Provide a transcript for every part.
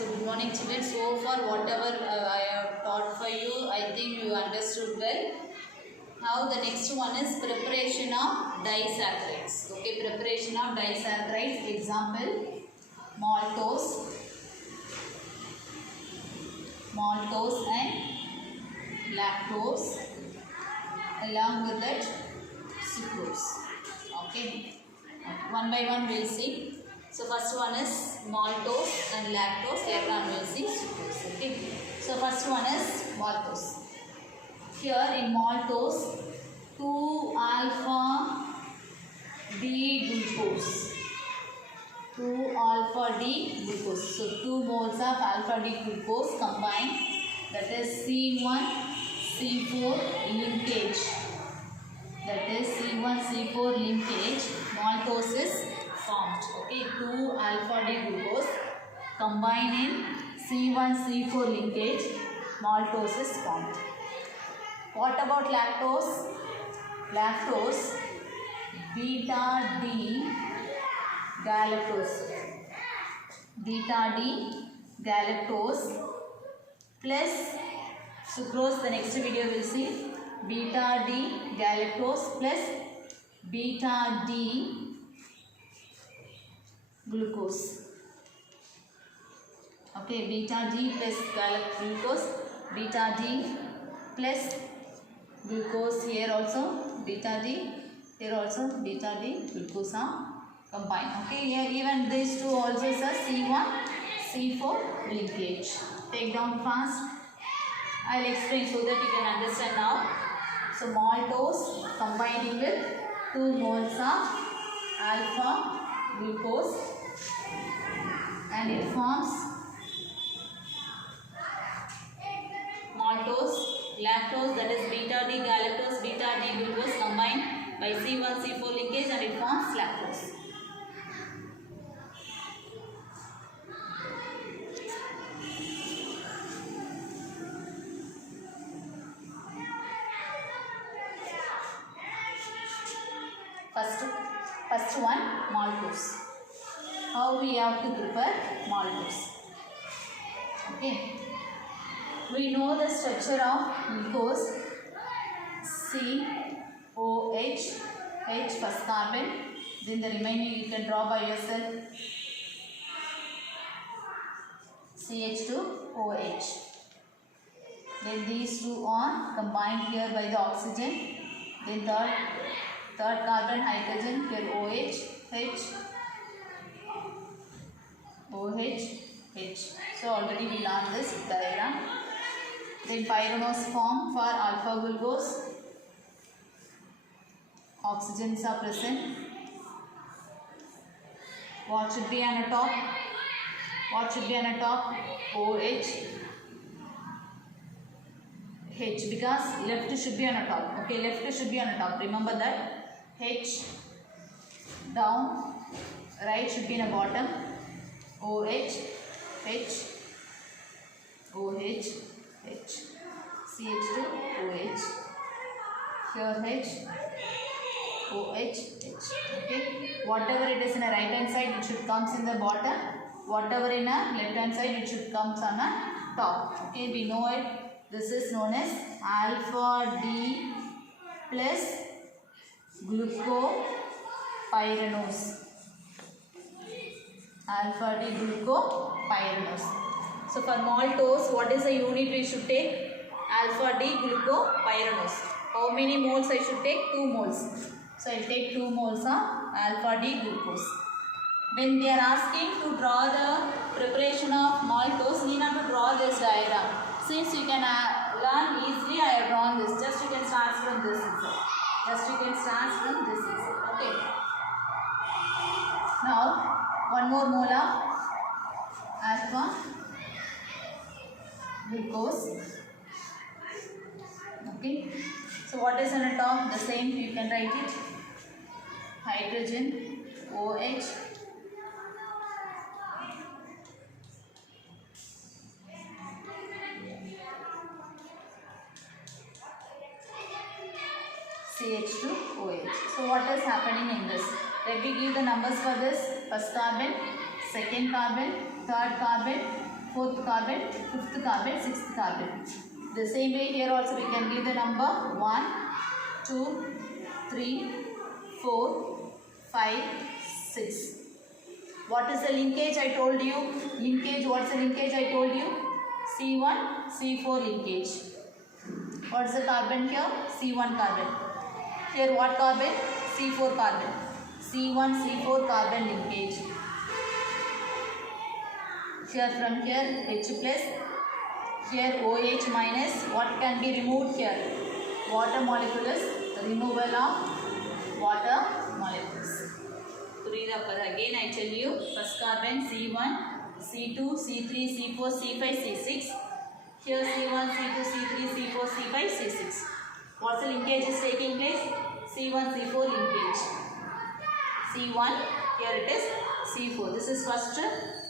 So good morning children. So far whatever I have taught for you, I think you understood well. Now the next one is preparation of disaccharides. Okay, preparation of disaccharides. Example, maltose and lactose, along with that sucrose. Okay, one by one we'll see. So first one is maltose and lactose. Later on we'll see sucrose. Okay. So first one is maltose. Here in maltose, 2 alpha D glucose. 2 alpha D glucose. So 2 moles of alpha D glucose combined. That is C1C4 linkage. That is C1C4 linkage. Maltose is formed. Okay, 2 alpha D glucose combined in C1C4 linkage. Maltose is formed. What about lactose? Lactose, beta D galactose. Beta D galactose plus sucrose. The next video will see beta D galactose plus beta D glucose. Okay, beta D plus glucose, beta D plus glucose, here also beta D, here also beta D glucose are combined. Okay, here even these two also is a C1C4 linkage. Take down fast. I will explain so that you can understand now. So maltose combining with 2 moles of alpha glucose and it forms maltose, lactose, that is beta D galactose, beta D glucose combined by C1C4 linkage and it forms lactose. First one, maltose. How we have to prepare maltose? Okay. We know the structure of glucose. COH, H first carbon. Then the remaining you can draw by yourself. CH2OH. Then these two are combined here by the oxygen. Then third carbon hydrogen, here OH, H, OH, H. So already we learned this diagram. Then pyranose form for alpha glucose. Oxygens are present. What should be on the top? What should be on the top? OH, H, because left should be on the top. Okay, left should be on the top. Remember that. H down, right should be in the bottom. OH, H, OH, H, CH2, OH, here H, OH, H. Okay, whatever it is in the right hand side, it should comes in the bottom. Whatever in the left hand side, it should comes on the top. Okay, we know it. This is known as alpha D plus glucopyranose. Alpha D glucopyranose. So for maltose, what is the unit we should take? Alpha D glucopyranose. How many moles I should take? 2 moles. So I will take 2 moles of alpha D glucose. When they are asking to draw the preparation of maltose, you need not to draw this diagram. Since you can learn easily, I have drawn this. Just you can start from this itself. Okay. Now, 1 more mole of alpha glucose. Okay. So what is on the top? The same, you can write it. Hydrogen, OH. CH2OH. So what is happening in this? Let me give the numbers for this. First carbon, second carbon, third carbon, fourth carbon, fifth carbon, sixth carbon. The same way here also we can give the number 1, 2, 3, 4, 5, 6. What is the linkage I told you? Linkage, what's the linkage I told you? C1, C4 linkage. What's the carbon here? C1 carbon. Here what carbon? C4 carbon. C1, C4 carbon linkage. Here from here H plus. Here OH minus. What can be removed here? Water molecule is removal of water molecules. To read up again I tell you. First carbon C1, C2, C3, C4, C5, C6. Here C1, C2, C3, C4, C5, C6. What's the linkage is taking place? C1, C4 linkage. C1, here it is C4. This is first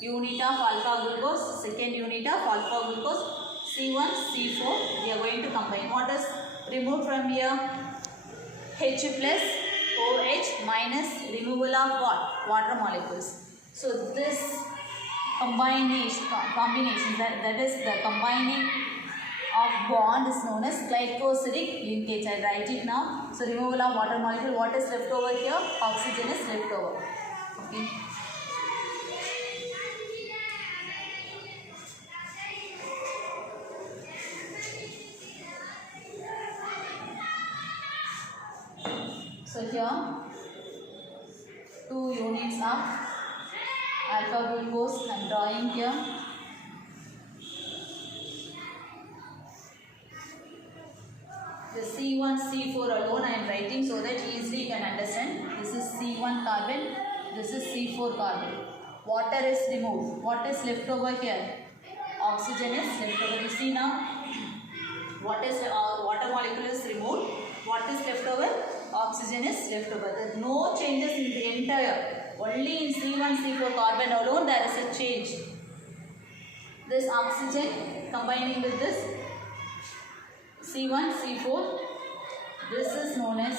unit of alpha glucose, second unit of alpha glucose. C1, C4, we are going to combine. What is removed from here? H plus OH minus removal of what? Water molecules. So this combination that is the combining of bond is known as glycosidic linkage. I write it now. So removal of water molecule. What is left over here? Oxygen is left over. Okay. So here 2 units of alpha glucose I am drawing here. The C1, C4 alone I am writing so that easily you can understand. This is C1 carbon, this is C4 carbon. Water is removed. What is left over here? Oxygen is left over. You see now, what is water molecule is removed. What is left over? Oxygen is left over. There are no changes in the entire. Only in C1, C4 carbon alone there is a change. This oxygen combining with this C1, C4. This is known as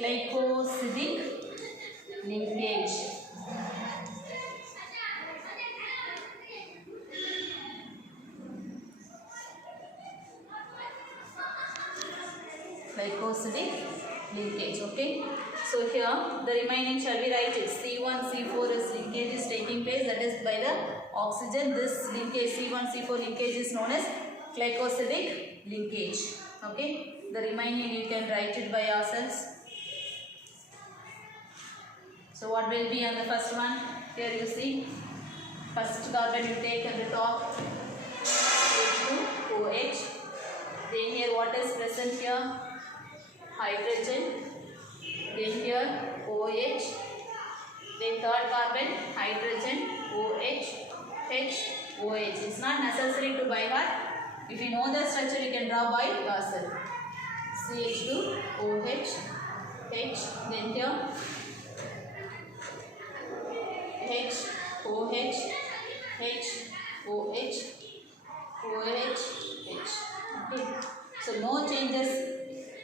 glycosidic linkage. Glycosidic linkage. Okay. So here the remaining shall we write it? C1, C4 is linkage is taking place. That is by the oxygen. This linkage C1, C4 linkage is known as glycosidic linkage. Okay. The remaining you can write it by yourselves. So what will be on the first one? Here you see. First carbon you take at the top. H2OH. Then here what is present here? Hydrogen. Then here OH. Then third carbon hydrogen OH H OH. It's not necessary to by heart. If you know the structure, you can draw by yourself. CH2 OH H. Then here H OH H OH OH H. Okay. So no changes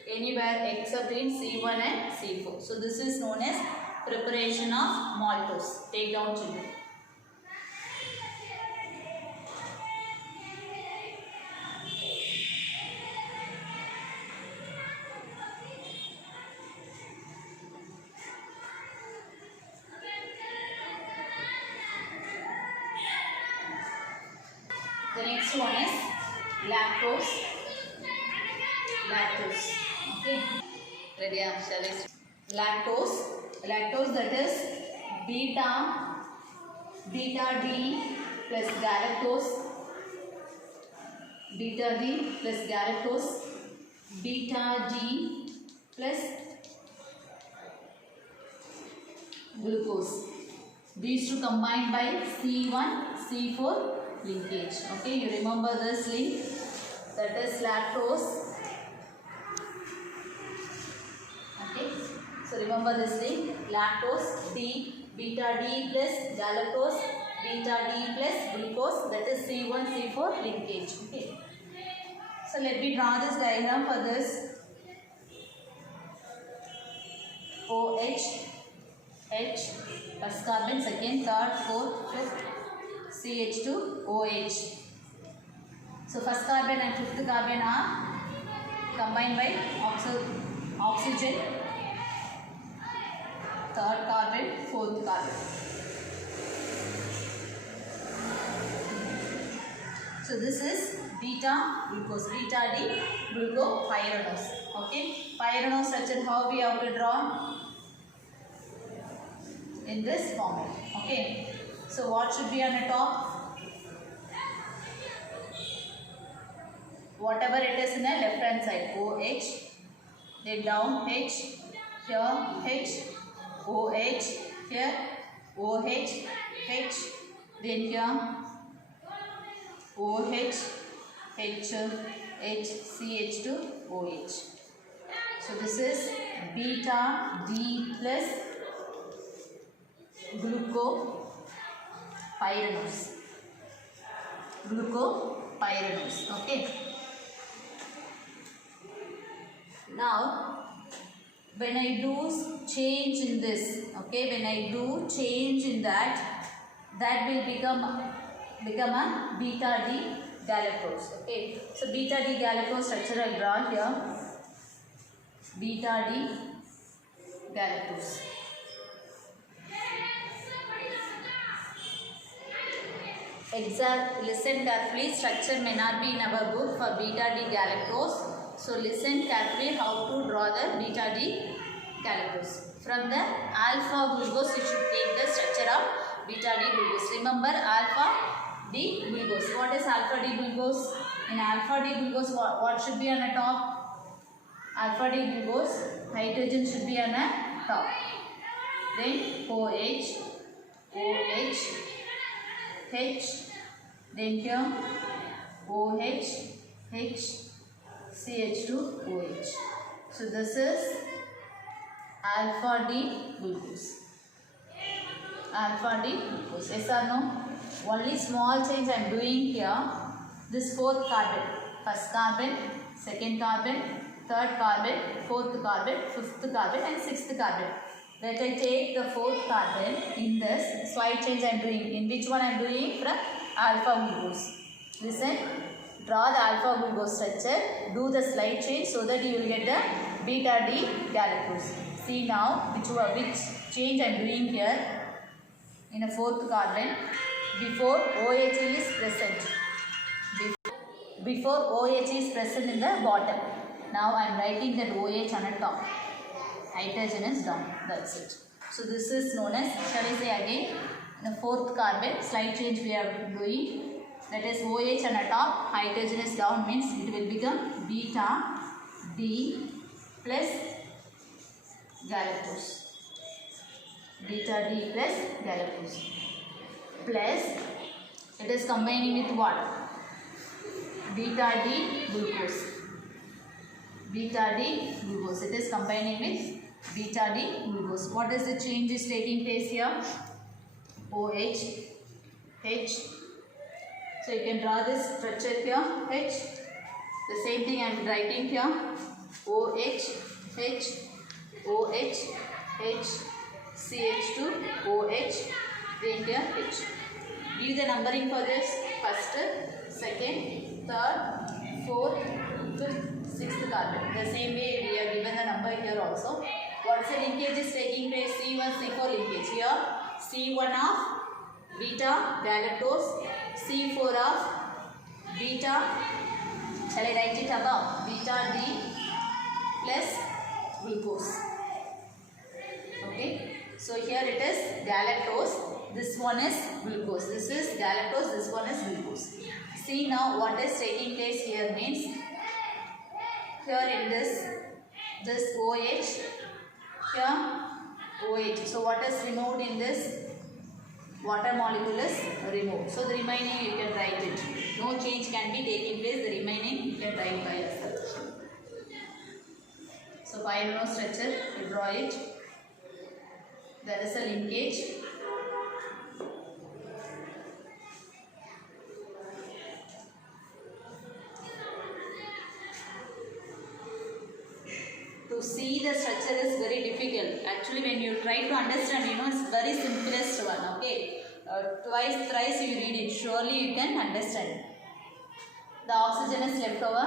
anywhere except in C1 and C4. So this is known as preparation of maltose. Take down children. The next one is lactose. Lactose. Okay. Ready? Shall we? Lactose that is beta D plus galactose. Beta D plus galactose. Beta D plus glucose. These two combined by C1, C4 linkage. Okay, you remember this link, that is lactose. Okay, so remember this link, lactose D, beta D plus galactose, beta D plus glucose, that is C1, C4 linkage. Okay, so let me draw this diagram for this. OH H, first carbon, second, third, fourth, fifth, CH2OH. So first carbon and fifth carbon are combined by oxygen, third carbon, fourth carbon. So this is beta glucose, beta D glucopyranose. Okay, pyranose structure how we have to draw? In this format. Okay, so what should be on the top? Whatever it is in the left hand side, OH, then down H, here H, OH, here OH, H, then here OH, H, CH2OH. So this is beta D plus glucopyranose. Glucopyranose. Okay. Now, when I do change in this, okay, when I do change in that will become a beta D galactose. Okay. So beta D galactose structure I draw here. Beta D galactose. Listen carefully, structure may not be in our book for beta D galactose. So listen carefully how to draw the beta D galactose. From the alpha glucose you should take the structure of beta D glucose. Remember alpha D glucose. What is alpha D glucose? In alpha D glucose what should be on the top? Alpha D glucose, hydrogen should be on the top. Then OH, OH, H, then here OH, H, CH2OH. So this is alpha D glucose. Alpha D glucose. Yes or no? Only small change I am doing here. This fourth carbon, first carbon, second carbon, third carbon, fourth carbon, fifth carbon and sixth carbon. Let I take the fourth carbon in this slight change I am doing. In which one I am doing? From alpha glucose. Listen, draw the alpha glucose structure, do the slight change so that you will get the beta D galactose. See now which change I am doing here. In a fourth carbon, before OH is present. Before OH is present in the bottom. Now I am writing that OH on the top. Hydrogen is down. That's it. So this is known as, shall I say again, the fourth carbon, slight change we are doing. That is OH on the top, hydrogen is down, means it will become beta D plus galactose. Beta D plus galactose. Plus, it is combining with what? Beta D glucose. Beta D glucose. It is combining with beta D glucose. What is the change is taking place here? OH, H. So you can draw this structure here, H. The same thing I am writing here. OH, H, OH, H, CH2OH, then here H. Give the numbering for this. First, second, third, fourth, fifth, sixth carbon. The same way we have given the number here also. What is the linkage is taking place? C1, C4 linkage. Here C1 of beta galactose, C4 of beta, shall I write it above? Beta D plus glucose. Okay. So here it is galactose, this one is glucose. This is galactose, this one is glucose. See now what is taking place here means, here in this OH, here OH. So what is removed in this? Water molecule is removed. So the remaining you can write it. No change can be taking place. The remaining you can write by yourself. So pyranose structure, you draw it. There is a linkage. To see the structure is very difficult. Actually, when you try to understand, it's very simplest one. Okay, twice, thrice you read it. Surely you can understand. The oxygen is left over.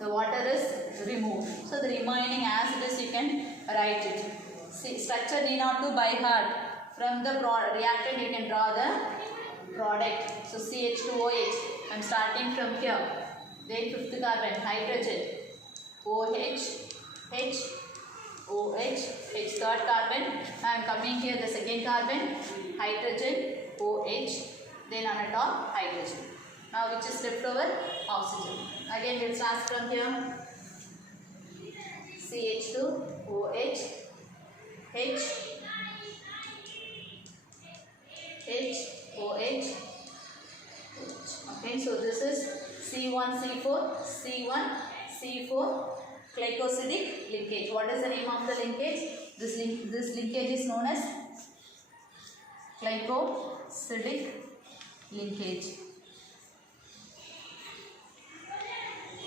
The water is removed. So the remaining as it is you can write it. See, structure need not to by heart. From the reactant you can draw the product. So CH2OH. I am starting from here. Then fifth carbon, hydrogen. OH, H, OH, H third carbon. I am coming here the second carbon, hydrogen, OH. Then on the top, hydrogen. Now which is left over? Oxygen. Again let's start from here. CH2, OH, H, H, OH. Okay, so this is C1C4, C1, C4 glycosidic linkage. What is the name of the linkage? This linkage is known as glycosidic linkage.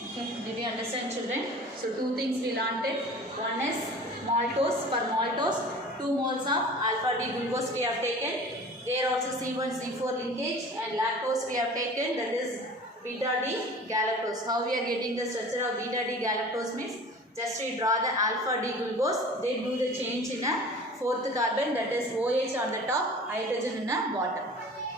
Okay, did you understand, children? So two things we learned it. One is maltose. For maltose, 2 moles of alpha D glucose we have taken. There also C1C4 linkage, and lactose we have taken, that is beta D galactose. How we are getting the structure of beta D galactose means just we draw the alpha D glucose. They do the change in a fourth carbon, that is OH on the top, hydrogen in the bottom.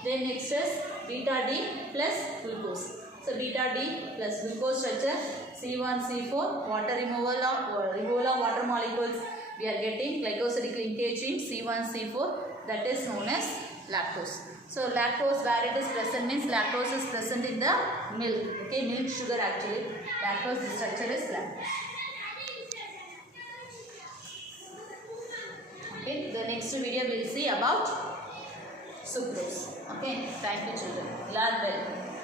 Then next is beta D plus glucose. So beta D plus glucose structure, C1C4, water removal of water molecules we are getting glycosidic linkage in C1C4, that is known as lactose. So lactose, where it is present means lactose is present in the milk. Okay, milk sugar actually. Lactose, the structure is lactose. Okay, the next video we will see about sucrose. Okay, thank you children. Learn well.